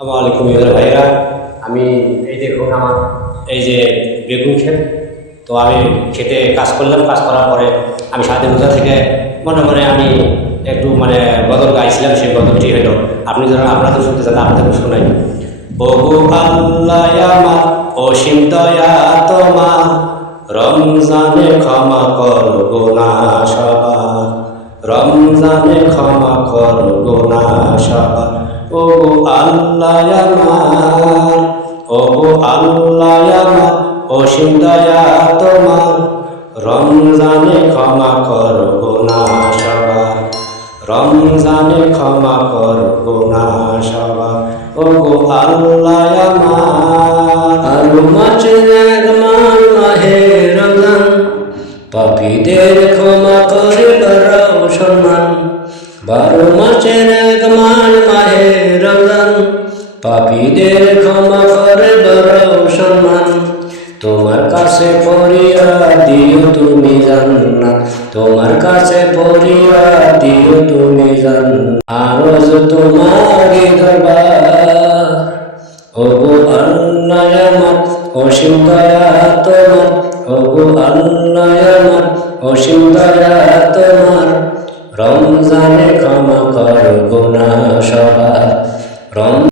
আসসালামু আলাইকুম ভাইরা। আমি এই দেখুন আমার এই যে বেগুন ক্ষেত, তো আমি খেতে কাজ করলাম। কাজ করার পরে আমি সারাদিন রোজা থেকে মনে মনে আমি একটু গজল গাইছিলাম। সেই গজলটি হলো, আপনি ধরেন আপনাদের শুনতে চান, আপনাদের শোনাই। ও গো আল্লাহ আমার অসীম দয়া তোমার, রমজানে ক্ষমা কর গুনাহ সবার, রমজানে ক্ষমা কর গুনাহ সবার। ও গো আল্লাহ আমার, ও গো আল্লাহ আমার অসীম দয়া তোমার, রমজানে ক্ষমা কর গুনাহ সবার, রমজানে ক্ষমা কর গুনাহ সবার। ও গো আল্লাহ আমার। আরো মাসের এক মাস মাহে রমজান, পাপীদের ক্ষমা করে বাড়াও সম্মান। 12 মাসের এক মাস মাহে রমজান, পাপীদের ক্ষমা করে বাড়াও সম্মান। তোমার কাছে ফরিয়াদ দিও তুমি জান্নাত, তোমার কাছে ফরিয়াদ দিও তুমি জান্নাত। আরজ তোমারই দরবার, ও গো আল্লাহ আমার অসীম দয়া তোমার, ও গো আল্লাহ আমার অসীম দয়া তোমার, রমজানে ক্ষমা কর গুনাহ